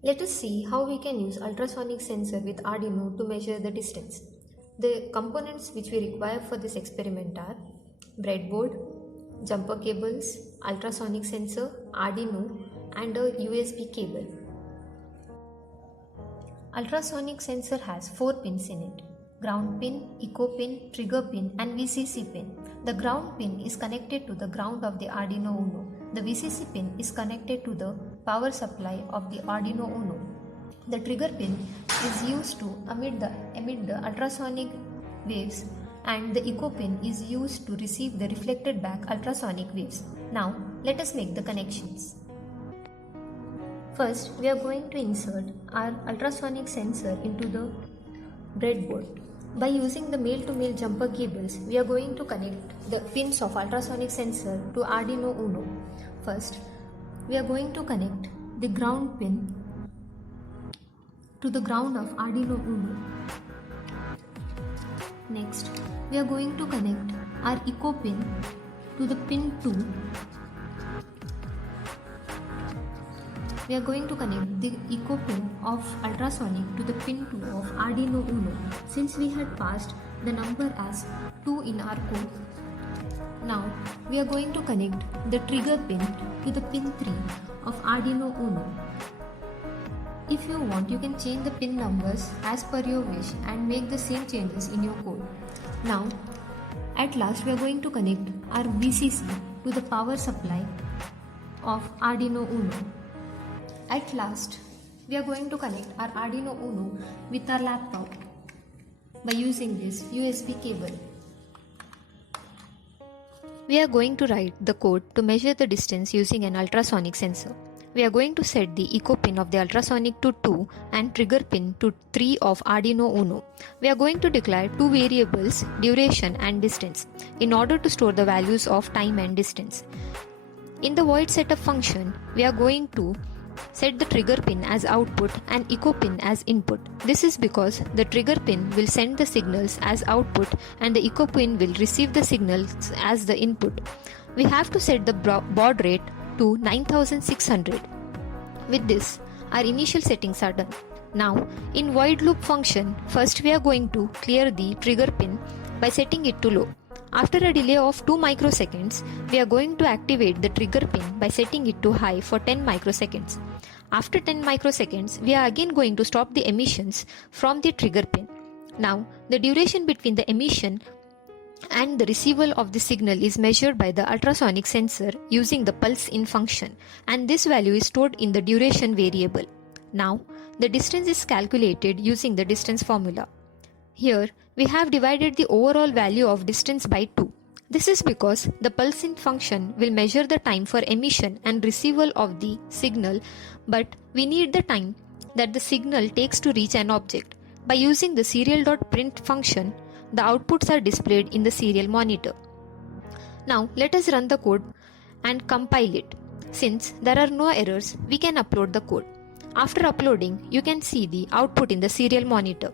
Let us see how we can use ultrasonic sensor with Arduino to measure the distance. The components which we require for this experiment are breadboard, jumper cables, ultrasonic sensor, Arduino and a USB cable. Ultrasonic sensor has 4 pins in it: ground pin, echo pin, trigger pin and VCC pin. The ground pin is connected to the ground of the Arduino Uno. The VCC pin is connected to the power supply of the Arduino Uno. The trigger pin is used to emit the ultrasonic waves, and the echo pin is used to receive the reflected back ultrasonic waves. Now let us make the connections. First, we are going to insert our ultrasonic sensor into the breadboard. By using the male-to-male jumper cables, we are going to connect the pins of ultrasonic sensor to Arduino Uno. First, we are going to connect the ground pin to the ground of Arduino Uno. Next, we are going to connect our echo pin to the pin 2. We are going to connect the echo pin of ultrasonic to the pin 2 of Arduino Uno, since we had passed the number as 2 in our code. Now we are going to connect the trigger pin to the pin 3 of Arduino Uno. If you want, you can change the pin numbers as per your wish and make the same changes in your code. Now at last we are going to connect our VCC to the power supply of Arduino Uno. At last, we are going to connect our Arduino Uno with our laptop by using this USB cable. We are going to write the code to measure the distance using an ultrasonic sensor. We are going to set the echo pin of the ultrasonic to 2 and trigger pin to 3 of Arduino Uno. We are going to declare two variables, duration and distance, in order to store the values of time and distance. In the void setup function, we are going to set the trigger pin as output and echo pin as input. This is because the trigger pin will send the signals as output and the echo pin will receive the signals as the input. We have to set the baud rate to 9600. With this, our initial settings are done. Now, in void loop function, first we are going to clear the trigger pin by setting it to low. After a delay of 2 microseconds, we are going to activate the trigger pin by setting it to high for 10 microseconds. After 10 microseconds, we are again going to stop the emissions from the trigger pin. Now, the duration between the emission and the receival of the signal is measured by the ultrasonic sensor using the pulse in function, and this value is stored in the duration variable. Now, the distance is calculated using the distance formula. Here, we have divided the overall value of distance by 2. This is because the pulse in function will measure the time for emission and receival of the signal, but we need the time that the signal takes to reach an object. By using the serial.print function, the outputs are displayed in the serial monitor. Now let us run the code and compile it. Since there are no errors, we can upload the code. After uploading, you can see the output in the serial monitor.